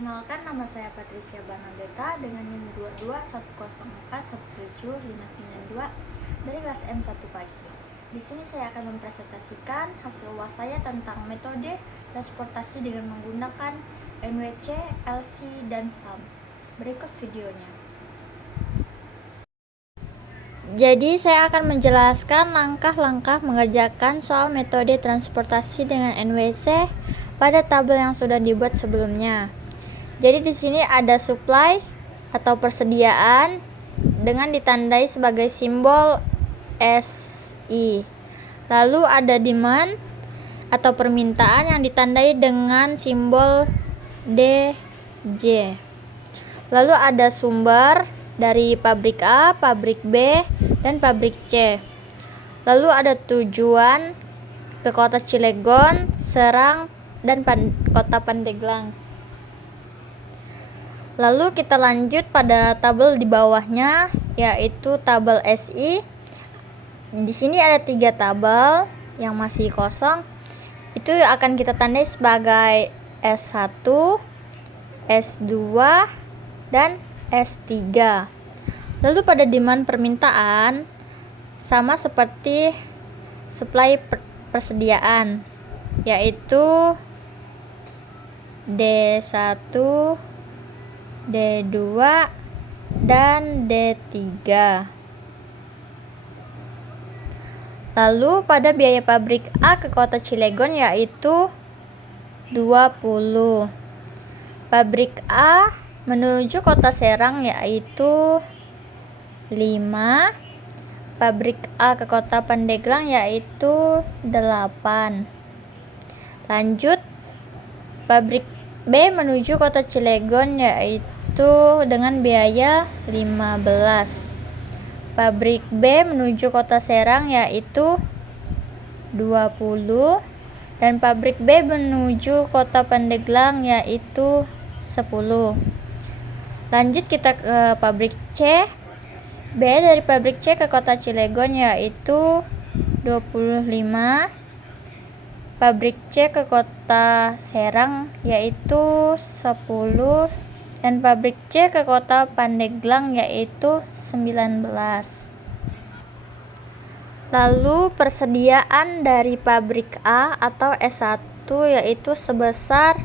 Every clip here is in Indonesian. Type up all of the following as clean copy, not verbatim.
Perkenalkan, nama saya Patricia Bernadetta dengan NIM 2210417592 dari kelas M1 pagi. Di sini saya akan mempresentasikan hasil UAS saya tentang metode transportasi dengan menggunakan MWC, LC, dan FAM. Berikut videonya. Jadi saya akan menjelaskan langkah-langkah mengerjakan soal metode transportasi dengan NWC pada tabel yang sudah dibuat sebelumnya. Jadi di sini ada supply atau persediaan dengan ditandai sebagai simbol SI. Lalu ada demand atau permintaan yang ditandai dengan simbol DJ. Lalu ada sumber dari pabrik A, pabrik B, dan pabrik C. Lalu ada tujuan ke kota Cilegon, Serang, dan kota Pandeglang. Lalu kita lanjut pada tabel di bawahnya, yaitu tabel SI. Di sini ada 3 tabel yang masih kosong. Itu akan kita tandai sebagai S1, S2, dan S3. Lalu pada demand permintaan sama seperti supply persediaan, yaitu D1, D2, dan D3. Lalu pada biaya pabrik A ke kota Cilegon yaitu 20. Pabrik A menuju kota Serang yaitu 5. Pabrik A ke kota Pandeglang yaitu 8. Lanjut, pabrik B menuju kota Cilegon yaitu dengan biaya 15. Pabrik B menuju kota Serang yaitu 20, dan pabrik B menuju kota Pandeglang yaitu 10. Lanjut kita ke pabrik C. B dari pabrik C ke kota Cilegon yaitu 25. Pabrik C ke kota Serang yaitu 10, dan pabrik C ke kota Pandeglang yaitu 19. Lalu persediaan dari pabrik A atau S1 yaitu sebesar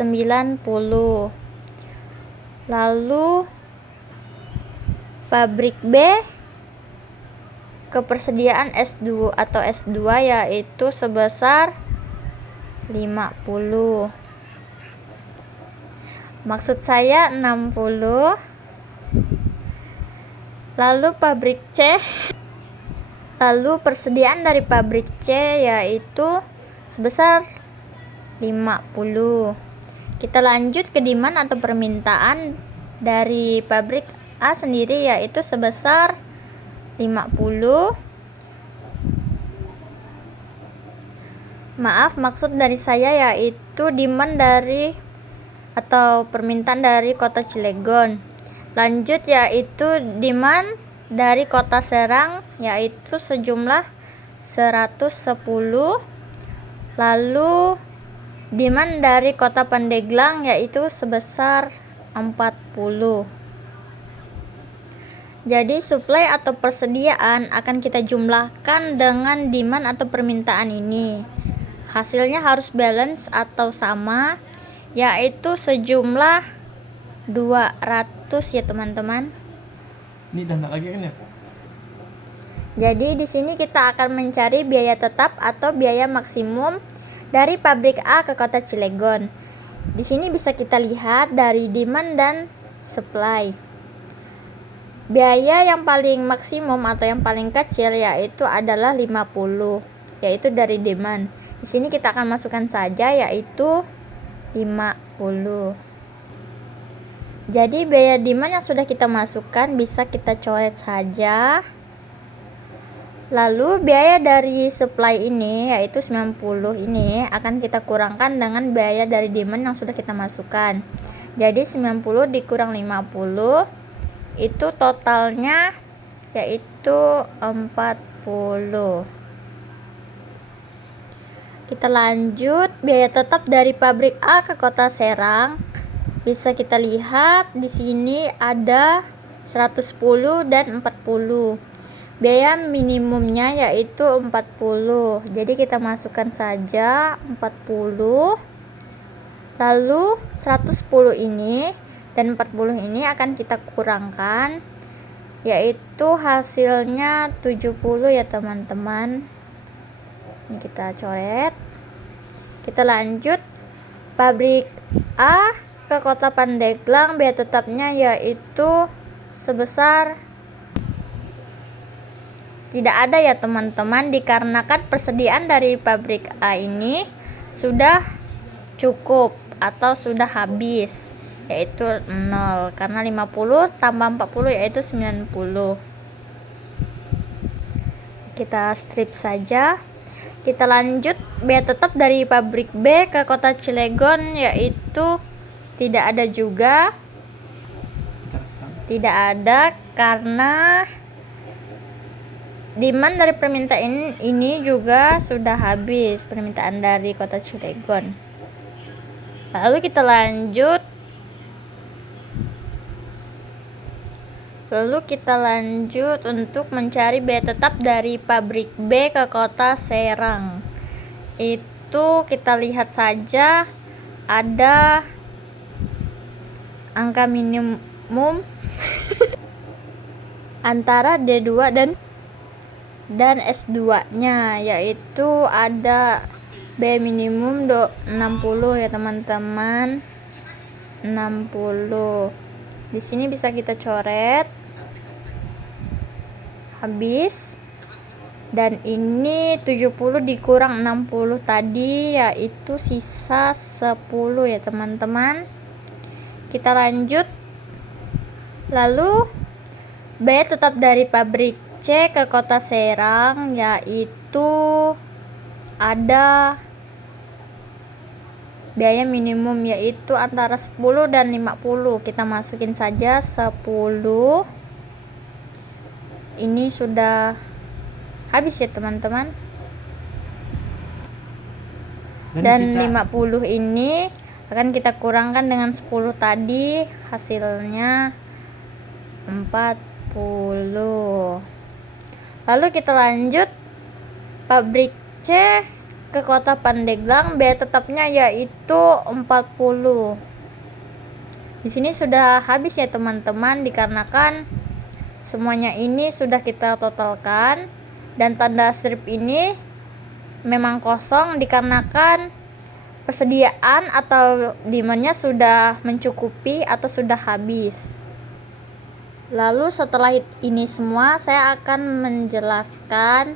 90. Lalu pabrik B kepersediaan S2 atau S2 yaitu sebesar 50. Maksud saya 60. Lalu pabrik C, lalu persediaan dari pabrik C yaitu sebesar 50. Kita lanjut ke demand atau permintaan dari pabrik A sendiri yaitu sebesar 50. Maaf, maksud dari saya yaitu demand dari atau permintaan dari kota Cilegon. Lanjut yaitu demand dari kota Serang yaitu sejumlah 110. Lalu demand dari kota Pandeglang yaitu sebesar 40. Jadi supply atau persediaan akan kita jumlahkan dengan demand atau permintaan ini. Hasilnya harus balance atau sama, yaitu sejumlah 200 ya teman-teman. Ini tanda lagi kan ya? Jadi di sini kita akan mencari biaya tetap atau biaya maksimum dari pabrik A ke kota Cilegon. Di sini bisa kita lihat dari demand dan supply. Biaya yang paling maksimum atau yang paling kecil yaitu adalah 50, yaitu dari demand. Di sini kita akan masukkan saja yaitu 50. Jadi biaya demand yang sudah kita masukkan bisa kita coret saja. Lalu biaya dari supply ini yaitu 90 ini akan kita kurangkan dengan biaya dari demand yang sudah kita masukkan. Jadi 90 dikurang 50 itu totalnya yaitu 40. Kita lanjut, biaya tetap dari pabrik A ke kota Serang Bisa kita lihat di sini ada 110 dan 40. Biaya minimumnya yaitu 40. Jadi kita masukkan saja 40. Lalu 110 ini dan 40 ini akan kita kurangkan, yaitu hasilnya 70 ya teman-teman. Ini kita coret. Kita lanjut. Pabrik A ke Kota Pandeglang biaya tetapnya yaitu sebesar, tidak ada ya teman-teman, dikarenakan persediaan dari pabrik A ini sudah cukup atau sudah habis, yaitu 0, karena 50 tambah 40 yaitu 90. Kita strip saja. Kita lanjut. Biaya tetap dari pabrik B ke Kota Cilegon yaitu tidak ada juga. Tidak ada karena demand dari permintaan ini juga sudah habis, permintaan dari Kota Cilegon. Lalu kita lanjut. Untuk mencari biaya tetap dari pabrik B ke Kota Serang. Itu kita lihat saja ada angka minimum antara D2 dan S2-nya, yaitu ada B minimum 60 ya teman-teman. 60. Di sini bisa kita coret. Habis. Dan ini 70 dikurang 60 tadi yaitu sisa 10 ya teman-teman. Kita lanjut. Lalu biaya tetap dari pabrik C ke Kota Serang yaitu ada biaya minimum yaitu antara 10 dan 50. Kita masukin saja 10. Ini sudah habis ya teman-teman. Dan 50 ini akan kita kurangkan dengan 10 tadi, hasilnya 40. Lalu kita lanjut. Pabrik C ke Kota Pandeglang biaya tetapnya yaitu 40. Di sini sudah habis ya teman-teman, dikarenakan semuanya ini sudah kita totalkan dan tanda strip ini memang kosong dikarenakan persediaan atau demandnya sudah mencukupi atau sudah habis. Lalu setelah ini semua saya akan menjelaskan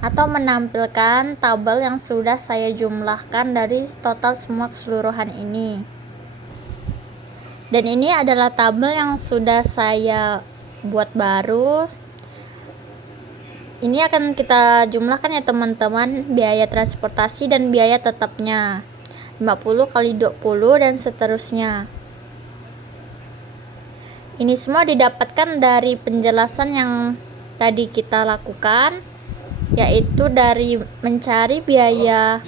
atau menampilkan tabel yang sudah saya jumlahkan dari total semua keseluruhan ini. Dan ini adalah tabel yang sudah saya buat baru. Ini akan kita jumlahkan ya teman-teman, biaya transportasi dan biaya tetapnya 50 kali 20 dan seterusnya. Ini semua didapatkan dari penjelasan yang tadi kita lakukan, yaitu dari mencari biaya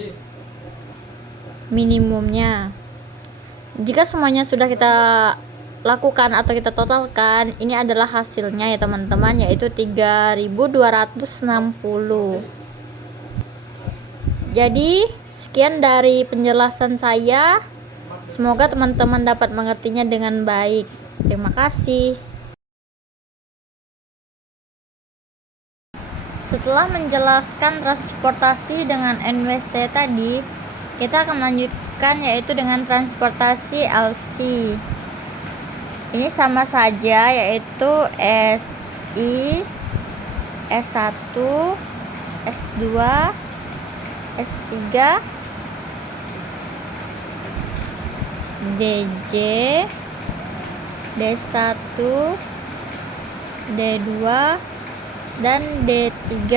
minimumnya. Jika semuanya sudah kita lakukan atau kita totalkan, ini adalah hasilnya ya teman-teman, yaitu 3.260. Jadi sekian dari penjelasan saya, semoga teman-teman dapat mengertinya dengan baik. Terima kasih. Setelah menjelaskan transportasi dengan NWC tadi, kita akan melanjutkan yaitu dengan transportasi LC. Ini sama saja, yaitu SI, S1, S2, S3, DJ, D1, D2, dan D3.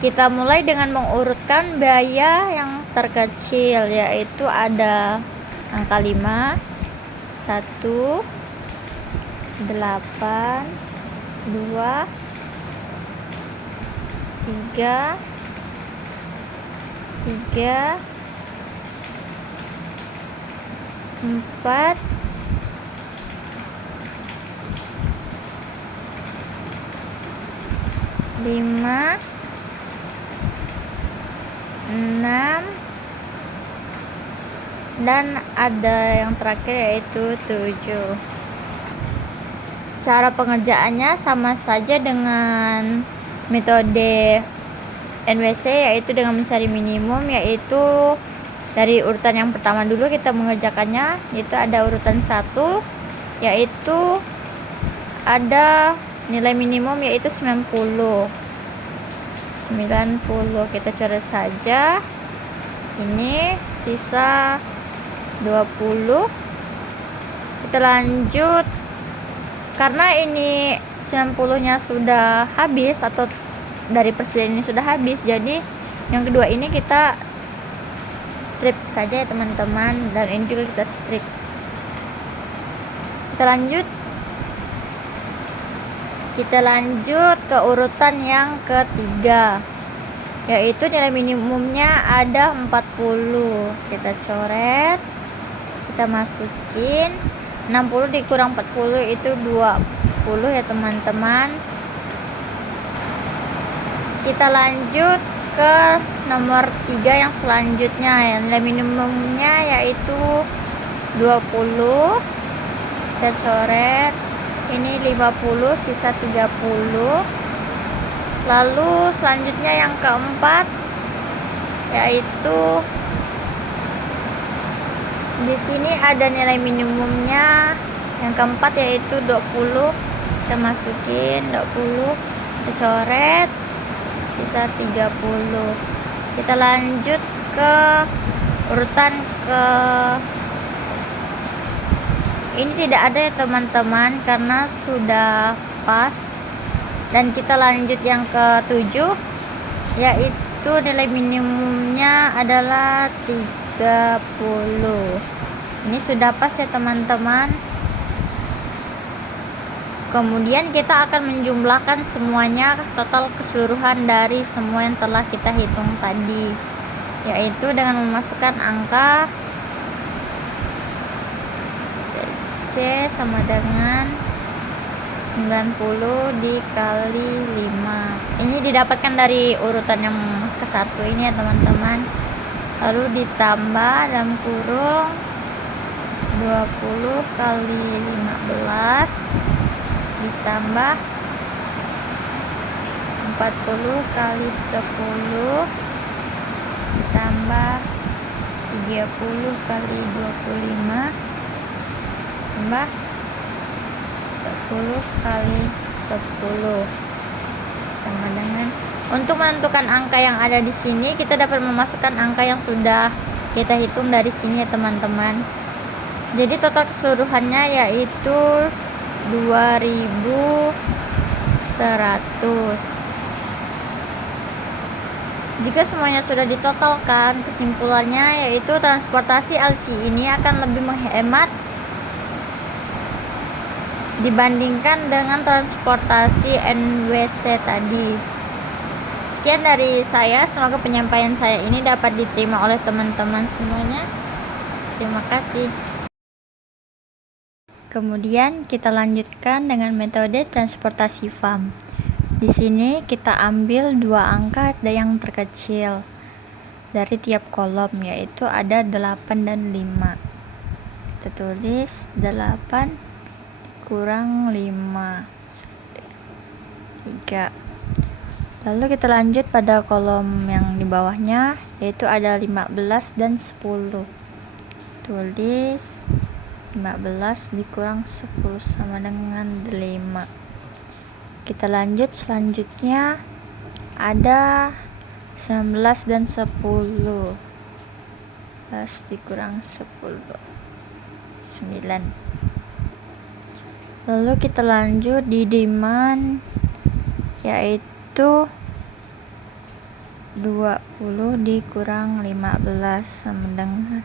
Kita mulai dengan mengurutkan biaya yang terkecil, yaitu ada angka 5, 1, 8, 2, 3, 3, 4, 5, 6, dan ada yang terakhir yaitu 7. Cara pengerjaannya sama saja dengan metode NWC, yaitu dengan mencari minimum, yaitu dari urutan yang pertama dulu kita mengerjakannya, yaitu ada urutan 1, yaitu ada nilai minimum yaitu 90. Kita coret saja. Ini sisa 20. Kita lanjut. Karena ini 90-nya sudah habis atau dari persediaan ini sudah habis, jadi yang kedua ini kita strip saja ya teman-teman, dan ini juga kita strip. Kita lanjut ke urutan yang ketiga, yaitu nilai minimumnya ada 40. Kita coret, kita masukin 60 dikurang 40 itu 20 ya teman-teman. Kita lanjut ke nomor 3 yang selanjutnya, ya nilai minimumnya yaitu 20. Kita coret, ini 50 sisa 30. Lalu selanjutnya yang keempat, yaitu di sini ada nilai minimumnya yang keempat yaitu 20. Kita masukin 20, kita coret, sisa 30. Kita lanjut ke urutan ke ini tidak ada ya teman-teman karena sudah pas. Dan kita lanjut yang ke-7, yaitu nilai minimumnya adalah 30. Ini sudah pas ya teman-teman. Kemudian kita akan menjumlahkan semuanya, total keseluruhan dari semua yang telah kita hitung tadi, yaitu dengan memasukkan angka C sama dengan 90 dikali 5. Ini didapatkan dari urutan yang ke-1 ini ya teman-teman. Lalu ditambah dalam kurung 20 kali 15 ditambah 40 kali 10 ditambah 30 kali 25 tambah 10 kali 10 sama dengan, untuk menentukan angka yang ada di sini kita dapat memasukkan angka yang sudah kita hitung dari sini ya teman-teman. Jadi total keseluruhannya yaitu 2100. Jika semuanya sudah ditotalkan, kesimpulannya yaitu transportasi LC ini akan lebih menghemat dibandingkan dengan transportasi NWC tadi. Sekian dari saya, semoga penyampaian saya ini dapat diterima oleh teman-teman semuanya. Terima kasih. Kemudian kita lanjutkan dengan metode transportasi farm. Di sini kita ambil dua angka yang terkecil dari tiap kolom, yaitu ada 8 dan 5. Kita tulis 8 kurang 5 3. Lalu kita lanjut pada kolom yang di bawahnya, yaitu ada 15 dan 10. Tulis 15 dikurang 10 sama dengan 5. Kita lanjut, selanjutnya ada 19 dan 10. 15 dikurang 10 9. Lalu kita lanjut di demand, yaitu 20 dikurang 15 sama dengan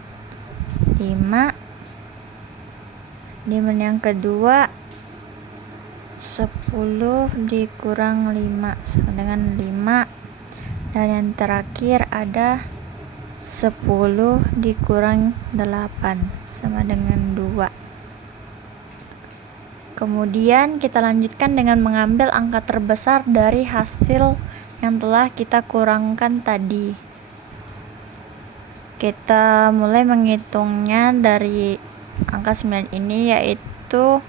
5. Demand yang kedua 10 dikurang 5 sama dengan 5. Dan yang terakhir ada 10 dikurang 8 sama dengan 2. Kemudian kita lanjutkan dengan mengambil angka terbesar dari hasil yang telah kita kurangkan tadi. Kita mulai menghitungnya dari angka 9 ini, yaitu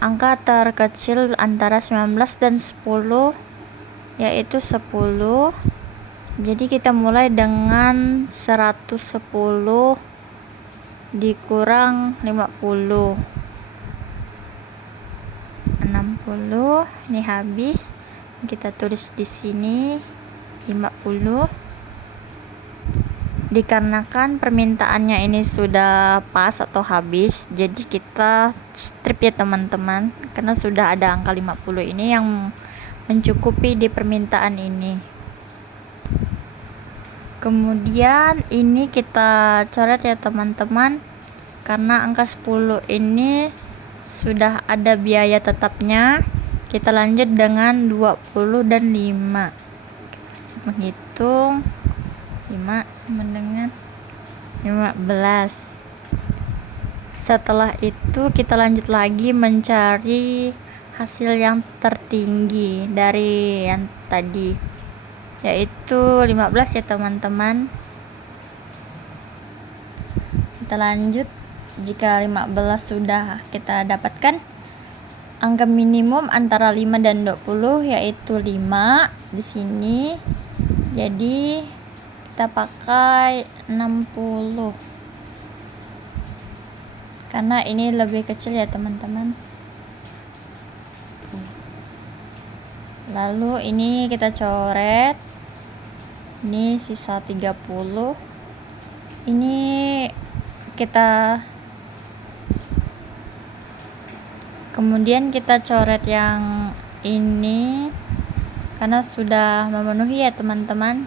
angka terkecil antara 19 dan 10 yaitu 10. Jadi kita mulai dengan 110 dikurang 50, 60. Ini habis, kita tulis di sini 50. Dikarenakan permintaannya ini sudah pas atau habis, jadi kita strip ya teman-teman, karena sudah ada angka 50 ini yang mencukupi di permintaan ini. Kemudian ini kita coret ya teman-teman, karena angka 10 ini sudah ada biaya tetapnya. Kita lanjut dengan 20 dan 5. Menghitung 5 sama dengan 15. Setelah itu kita lanjut lagi mencari hasil yang tertinggi dari yang tadi, yaitu 15 ya teman-teman. Kita lanjut. Jika 15 sudah kita dapatkan, angka minimum antara 5 dan 20 yaitu 5 di sini. Jadi kita pakai 60 karena ini lebih kecil ya teman-teman. Lalu ini kita coret, ini sisa 30. Ini kita kemudian kita coret yang ini karena sudah memenuhi ya teman-teman.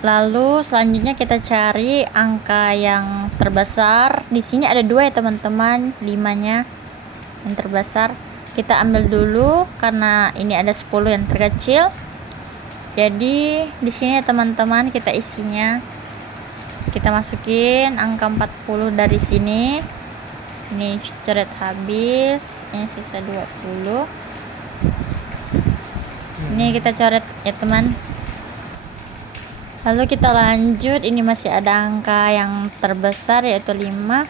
Lalu selanjutnya kita cari angka yang terbesar. Di sini ada 2 ya teman-teman, 5-nya yang terbesar. Kita ambil dulu karena ini ada 10 yang terkecil. Jadi di sini ya teman-teman, kita isinya. Kita masukin angka 40 dari sini. Ini coret habis, ini sisa 20. Ini kita coret ya teman. Lalu kita lanjut, ini masih ada angka yang terbesar yaitu 5.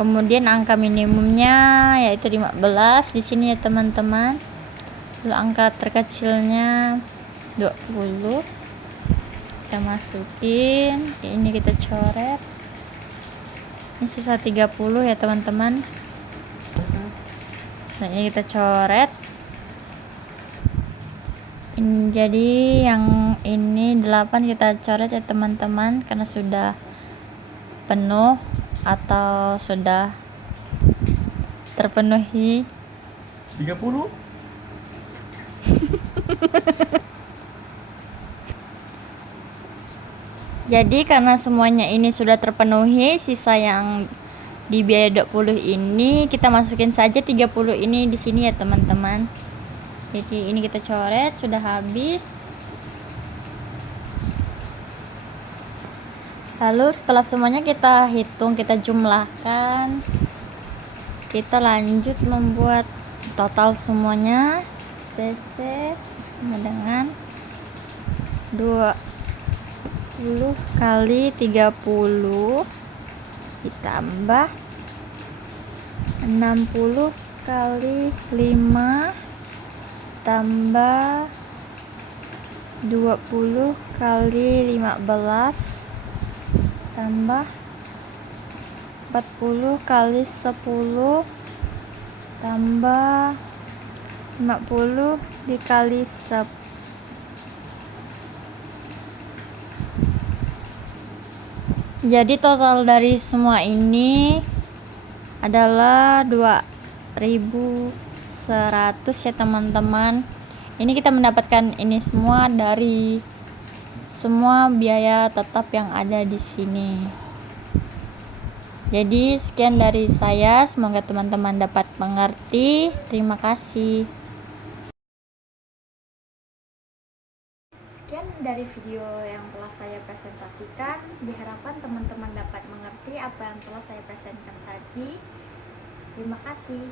Kemudian angka minimumnya yaitu 15 di sini ya teman-teman. Lalu angka terkecilnya 20. Kita masukin, ini kita coret. Ini sisa 30 ya teman-teman. Nah, ini kita coret. Jadi yang ini 8 kita coret ya teman-teman, karena sudah penuh atau sudah terpenuhi. 30. Jadi karena semuanya ini sudah terpenuhi, sisa yang di biaya 20 ini kita masukin saja 30 ini di sini ya teman-teman. Jadi ini kita coret, sudah habis. Lalu setelah semuanya kita hitung, kita jumlahkan, kita lanjut membuat total semuanya. CC sama dengan 20 kali 30 ditambah 60 kali 5 tambah 20 kali 15 tambah 40 kali 10 tambah 50 dikali 10. Jadi total dari semua ini adalah 2100 ya teman-teman. Ini kita mendapatkan ini semua dari semua biaya tetap yang ada di sini. Jadi sekian dari saya, semoga teman-teman dapat mengerti. Terima kasih. Sekian dari video yang telah saya presentasikan. Diharapkan teman-teman dapat mengerti apa yang telah saya presentasikan tadi. Terima kasih.